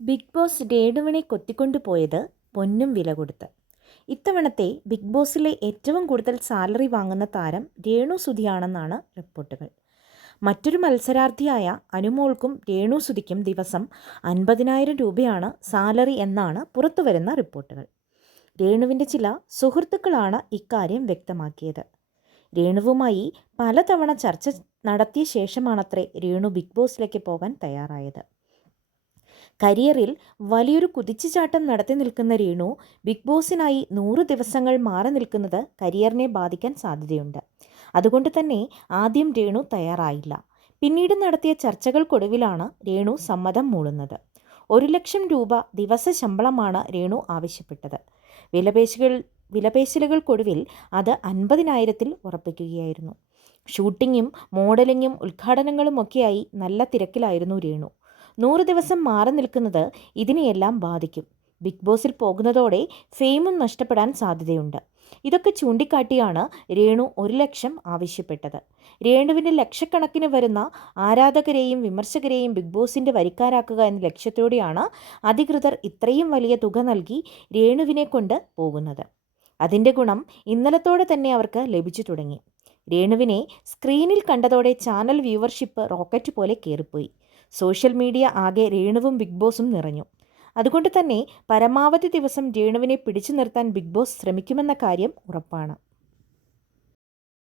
Big boss രേണുവിനെ കൊത്തിക്കൊണ്ടുപോയത് പൊന്നും വില കൊടുത്ത്. ഇത്തവണത്തെ ബിഗ് ബോസിലെ ഏറ്റവും കൂടുതൽ സാലറി വാങ്ങുന്ന താരം രേണു സുധിയാണെന്നാണ് റിപ്പോർട്ടുകൾ. മറ്റൊരു മത്സരാർത്ഥിയായ അനുമോൾക്കും രേണു സുധിക്കും ദിവസം 50,000 രൂപയാണ് സാലറി എന്നാണ് പുറത്തുവരുന്ന റിപ്പോർട്ടുകൾ. രേണുവിൻ്റെ ചില സുഹൃത്തുക്കളാണ് ഇക്കാര്യം വ്യക്തമാക്കിയത്. രേണുവുമായി പലതവണ ചർച്ച നടത്തിയ ശേഷമാണത്രേ രേണു ബിഗ് ബോസിലേക്ക് പോകാൻ തയ്യാറായത്. കരിയറിൽ വലിയൊരു കുതിച്ചുചാട്ടം നടത്തി നിൽക്കുന്ന രേണു ബിഗ് ബോസിനായി 100 ദിവസങ്ങൾ മാറി നിൽക്കുന്നത് കരിയറിനെ ബാധിക്കാൻ സാധ്യതയുണ്ട്. അതുകൊണ്ട് തന്നെ ആദ്യം രേണു തയ്യാറായില്ല. പിന്നീട് നടത്തിയ ചർച്ചകൾക്കൊടുവിലാണ് രേണു സമ്മതം മൂളുന്നത്. 1,00,000 രൂപ ദിവസ ശമ്പളമാണ് രേണു ആവശ്യപ്പെട്ടത്. വിലപേശലുകൾക്കൊടുവിൽ അത് 50,000-ൽ ഉറപ്പിക്കുകയായിരുന്നു. ഷൂട്ടിങ്ങും മോഡലിങ്ങും ഉദ്ഘാടനങ്ങളുമൊക്കെയായി നല്ല തിരക്കിലായിരുന്നു രേണു. 100 ദിവസം മാറി നിൽക്കുന്നത് ഇതിനെയെല്ലാം ബാധിക്കും. ബിഗ് ബോസിൽ പോകുന്നതോടെ ഫെയിമും നഷ്ടപ്പെടാൻ സാധ്യതയുണ്ട്. ഇതൊക്കെ ചൂണ്ടിക്കാട്ടിയാണ് രേണു 1,00,000 ആവശ്യപ്പെട്ടത്. രേണുവിൻ്റെ ലക്ഷക്കണക്കിന് വരുന്ന ആരാധകരെയും വിമർശകരെയും ബിഗ് ബോസിൻ്റെ വരിക്കാരാക്കുക എന്ന ലക്ഷ്യത്തോടെയാണ് അധികൃതർ ഇത്രയും വലിയ തുക നൽകി രേണുവിനെ കൊണ്ട് പോകുന്നത്. അതിൻ്റെ ഗുണം ഇന്നലത്തോടെ തന്നെ അവർക്ക് ലഭിച്ചു തുടങ്ങി. രേണുവിനെ സ്ക്രീനിൽ കണ്ടതോടെ ചാനൽ വ്യൂവർഷിപ്പ് റോക്കറ്റ് പോലെ കയറിപ്പോയി. സോഷ്യൽ മീഡിയ ആകെ രേണുവും ബിഗ് ബോസും നിറഞ്ഞു. അതുകൊണ്ട് തന്നെ പരമാവധി ദിവസം രേണുവിനെ പിടിച്ചു നിർത്താൻ ബിഗ് ബോസ് ശ്രമിക്കുമെന്ന കാര്യം ഉറപ്പാണ്.